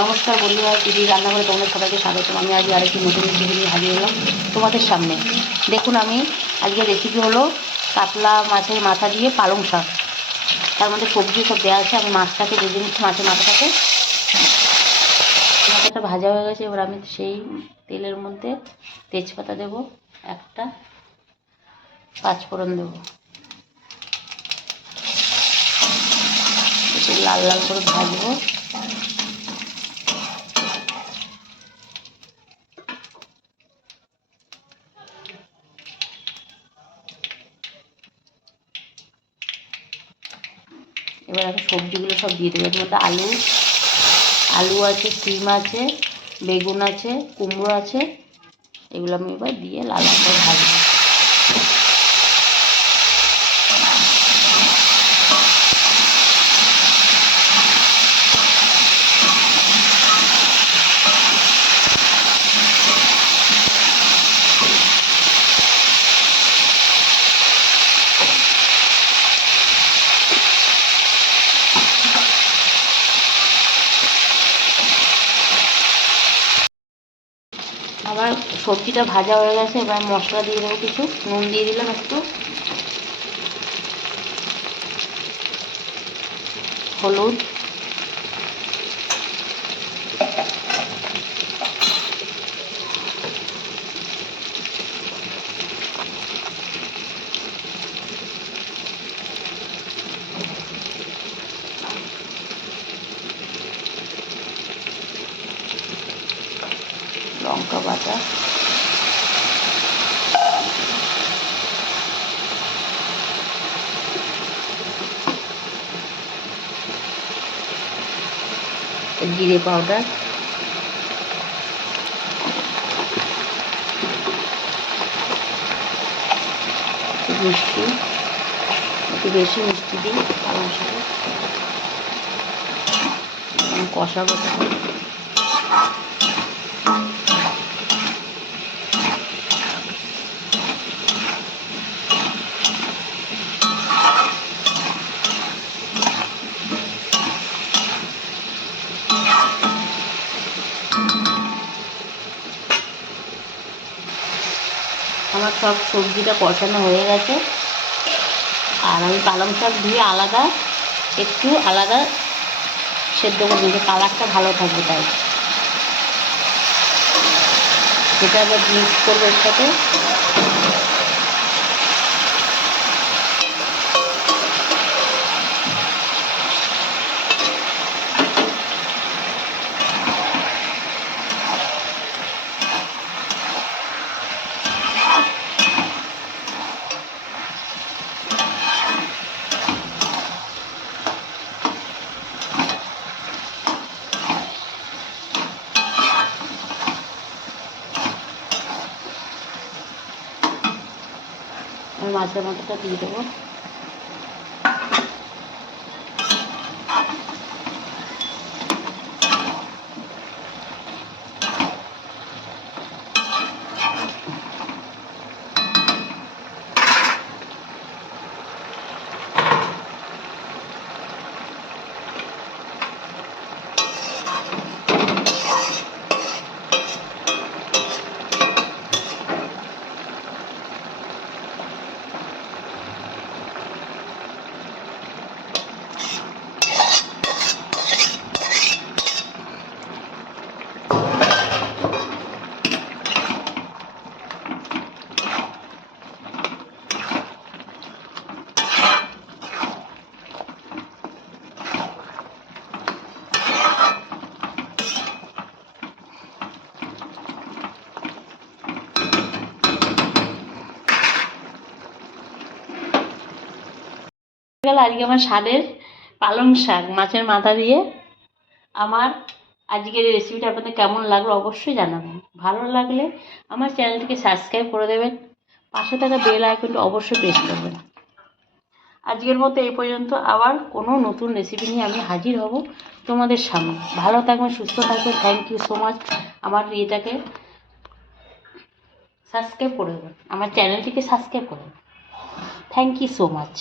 নমস্কার বন্ধুরা, দিদি রান্নাঘরে তোমাদের সবাইকে স্বাগতম। আমি আজকে আরেকটি নতুন রেসিপি নিয়ে হাজির হলাম তোমাদের সামনে। দেখুন, আমি আজকে রেসিপি হলো কাতলা মাছের মাথা দিয়ে পালং শাক। তার মধ্যে সবজি সব দেওয়া আছে। আমি মাছটাকে ভেজে নিচ্ছি, মাছের মাথাটাকে। মাথাটা ভাজা হয়ে গেছে। এবার আমি সেই তেলের মধ্যে তেজপাতা দেব, একটা পাঁচফোড়ন দেব, একটু লাল লাল করে ভাজবো। এবার আমি সবজিগুলো সব দিয়ে দেবো। এর মধ্যে আলু আছে, সিম আছে, বেগুন আছে, কুমড়ো আছে। এগুলো আমি এবার দিয়ে লাল লাল করে ভাজবো। আমার সবজিটা ভাজা হয়ে গেছে। এবার মশলা দিয়ে দেবো, কিছু নুন দিয়ে দিলাম, একটু হলুদ, লঙ্কা বাটা, জিরে পাউডার, মিষ্টি, একটু বেশি মিষ্টি দিই পালং শাকে। কষাবো। আমার সব সবজিটা কষানো হয়ে গেছে। আর আমি পালং শাক দিয়ে একটু আলাদা সেদ্ধ করে দিয়েছি, কালারটা ভালো থাকবে তাই। সেটা আবার মিক্স করবো এর সাথে। আমি মাছের মাথাটা দিয়ে দেবো। আজকে আমার স্বাদের পালং শাক মাছের মাথা দিয়ে। আমার আজকের এই রেসিপিটা আপনাদের কেমন লাগলো অবশ্যই জানাবেন। ভালো লাগলে আমার চ্যানেলটিকে সাবস্ক্রাইব করে দেবেন, পাশে থাকা বেল আইকনটি অবশ্যই প্রেস করবেন। আজকের মতো এই পর্যন্ত। আবার কোনো নতুন রেসিপি নিয়ে আমি হাজির হব তোমাদের সামনে। ভালো থাকবেন, সুস্থ থাকবেন। Thank you so much. আমার এটাকে সাবস্ক্রাইব করে দেবেন, আমার চ্যানেলটিকে সাবস্ক্রাইব করে দেবেন। Thank you so much.